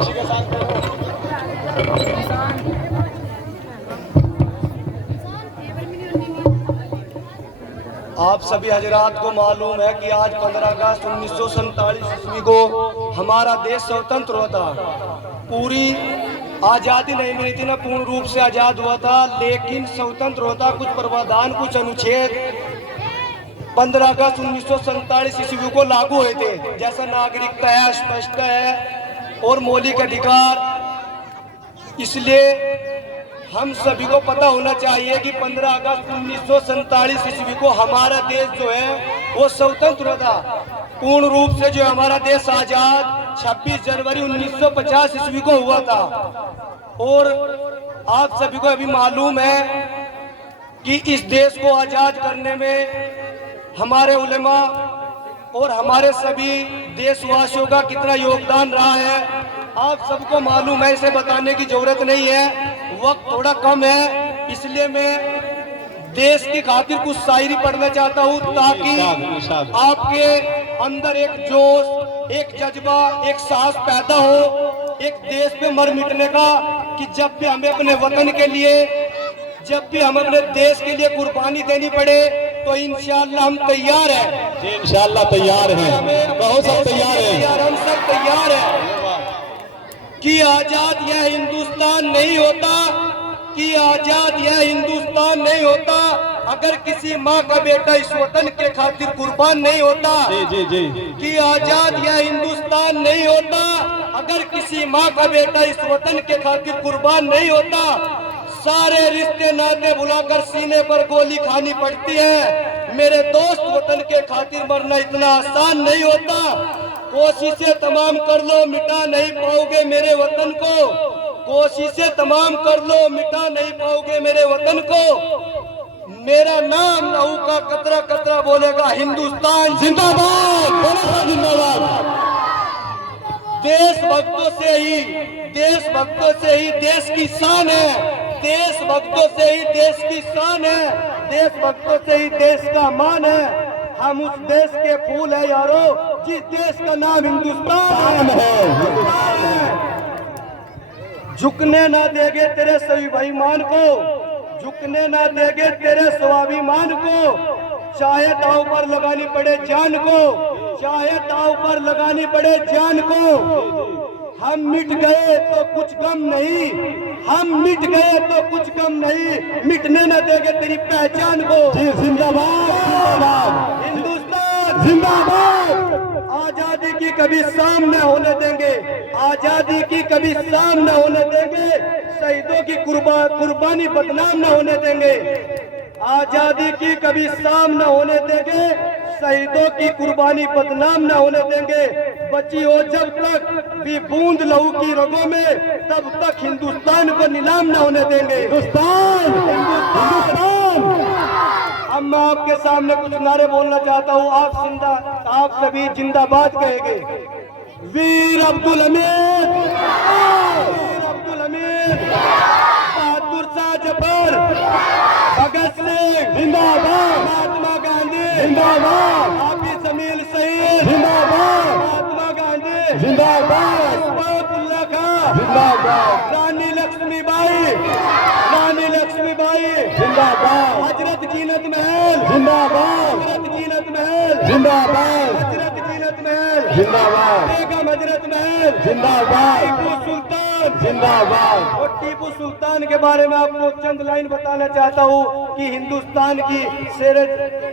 आप सभी हजरात को मालूम है कि आज 15 अगस्त 1947 ईस्वी को हमारा देश स्वतंत्र हुआ था। पूरी आज़ादी नहीं मिली थी ना, पूर्ण रूप से आज़ाद हुआ था, लेकिन स्वतंत्र होता कुछ प्रावधान, कुछ अनुच्छेद 15 अगस्त 1947 ईस्वी को लागू हुए थे, जैसा नागरिकता है, स्पष्टता है और मौलिक अधिकार। इसलिए हम सभी को पता होना चाहिए कि 15 अगस्त 1947 ईस्वी को हमारा देश जो है वो स्वतंत्र था। पूर्ण रूप से जो हमारा देश आजाद 26 जनवरी 1950 ईस्वी को हुआ था। और आप सभी को अभी मालूम है कि इस देश को आजाद करने में हमारे उलेमा और हमारे सभी देशवासियों का कितना योगदान रहा है। आप सबको मालूम है, इसे बताने की जरूरत नहीं है, वक्त थोड़ा कम है, इसलिए मैं देश की खातिर कुछ शायरी पढ़ना चाहता हूँ ताकि आपके अंदर एक जोश, एक जज्बा, एक साहस पैदा हो एक देश पे मर मिटने का, कि जब भी हमें अपने वतन के लिए, जब भी हम अपने देश के लिए कुर्बानी देनी पड़े तो इंशाअल्लाह हम तैयार हैं। इंशाअल्लाह तैयार हैं, बहुत सब तैयार हैं, हम सब तैयार हैं कि आजाद यह हिंदुस्तान नहीं होता, कि आजाद यह हिंदुस्तान नहीं होता अगर किसी माँ का बेटा इस वतन के खातिर कुर्बान नहीं होता। जी जी जी। कि आजाद यह हिंदुस्तान नहीं होता अगर किसी माँ का बेटा इस वतन के खातिर कुर्बान नहीं होता। सारे रिश्ते नाते भुलाकर सीने पर गोली खानी पड़ती है। मेरे दोस्त, वतन के खातिर मरना इतना आसान नहीं होता। कोशिशें तमाम कर लो, मिटा नहीं पाओगे मेरे वतन को। कोशिशें तमाम कर लो, मिटा नहीं पाओगे मेरे वतन को। मेरा नाम लहू का कतरा कतरा बोलेगा हिंदुस्तान जिंदाबाद, जिंदाबाद। देशभक्तों से ही, देशभक्तों से ही देश की शान है। देशभक्तों से ही देश की शान है। देशभक्तों से ही देश का मान है। हम उस देश के फूल है यारो, जिस देश का नाम हिंदुस्तान है। झुकने ना देंगे तेरे स्वाभिमान को, झुकने ना देंगे तेरे स्वाभिमान को। चाहे दांव पर लगानी पड़े जान को, चाहे दांव पर लगानी पड़े जान को। हम मिट गए तो कुछ कम नहीं, हम मिट गए तो कुछ कम नहीं, मिटने न देंगे तेरी पहचान को। जिंदाबाद हिंदुस्तान जिंदाबाद। आजादी की कभी शाम न होने देंगे, आजादी की कभी शाम न होने देंगे। शहीदों की कुर्बानी बदनाम न होने देंगे। आजादी की कभी शाम न होने देंगे, शहीदों की कुर्बानी बदनाम न होने देंगे। बची हो जब तक भी बूंद लहू की रगों में, तब तक हिंदुस्तान को नीलाम न होने देंगे। हिंदुस्तान हिंदुस्तान। अब मैं आपके सामने कुछ नारे बोलना चाहता हूँ। आप सभी जिंदाबाद कहेंगे। वीर अब्दुल हमीद, वीर अब्दुल हमीद, बहादुर शाह जफर, भगत सिंह जिंदाबाद, महात्मा गांधी जिंदाबाद, हाफिज जमील शहीद जिंदाबाद, महात्मा गांधी जिंदाबाद, इस्माइल खां जिंदाबाद, रानी लक्ष्मीबाई, रानी लक्ष्मीबाई जिंदाबाद, हजरत जीनत महल जिंदाबाद, हजरत जीनत महल जिंदाबाद, हजरत जीनत महल जिंदाबाद, बेगम हजरत महल जिंदाबाद, टीपू सुल्तान जिंदाबाद। और टीपू सुल्तान के बारे में आपको चंद लाइन बताना चाहता हूँ कि हिंदुस्तान की शेर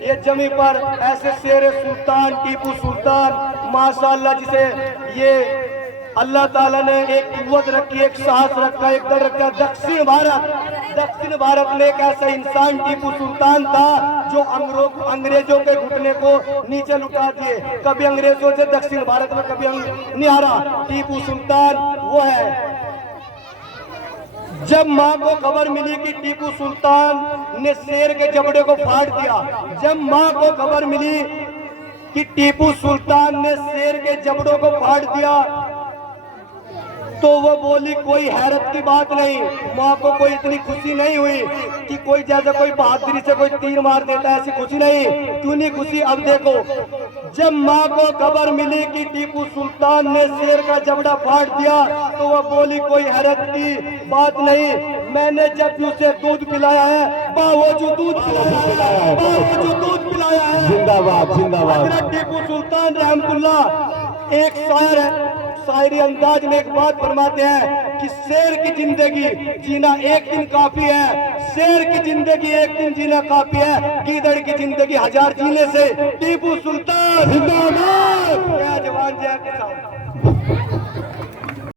ये जमी पर ऐसे शेर सुल्तान टीपू सुल्तान माशाअल्लाह, जिसे ये अल्लाह ताला ने एक कुव्वत रखी, एक साहस रखा, एक दर रखा। दक्षिण भारत में एक ऐसा इंसान टीपू सुल्तान था जो अंग्रेजों के घुटने को नीचे लुटा दिए। कभी अंग्रेजों से दक्षिण भारत में कभी नहीं हारा। टीपू सुल्तान वो है। जब माँ को खबर मिली कि टीपू सुल्तान ने शेर के जबड़े को फाड़ दिया, जब माँ को खबर मिली कि टीपू सुल्तान ने शेर के जबड़ों को फाड़ दिया, तो वो बोली कोई हैरत की बात नहीं। माँ को कोई इतनी खुशी नहीं हुई कि कोई जैसे कोई बहादुरी से कोई तीर मार देता है, ऐसी खुशी नहीं। क्यों नहीं खुशी? अब देखो, जब माँ को खबर मिली कि टीपू सुल्तान ने शेर का जबड़ा फाड़ दिया तो वह बोली कोई हैरत की बात नहीं, मैंने जब भी उसे दूध पिलाया है, बावजूद दूध पिलाया है, बावजूद दूध पिलाया है। जिंदाबाद जिंदाबाद। हजरत टीपू सुल्तान रहमतुल्लाह एक शायर है, शायरी अंदाज में एक बात फरमाते हैं कि शेर की जिंदगी जीना एक दिन काफी है, शेर की जिंदगी एक दिन जीना काफी है, गीदड़ की जिंदगी 1000 जीने से। टीपू सुल्तान जिंदाबाद। जय जवान जय किसान।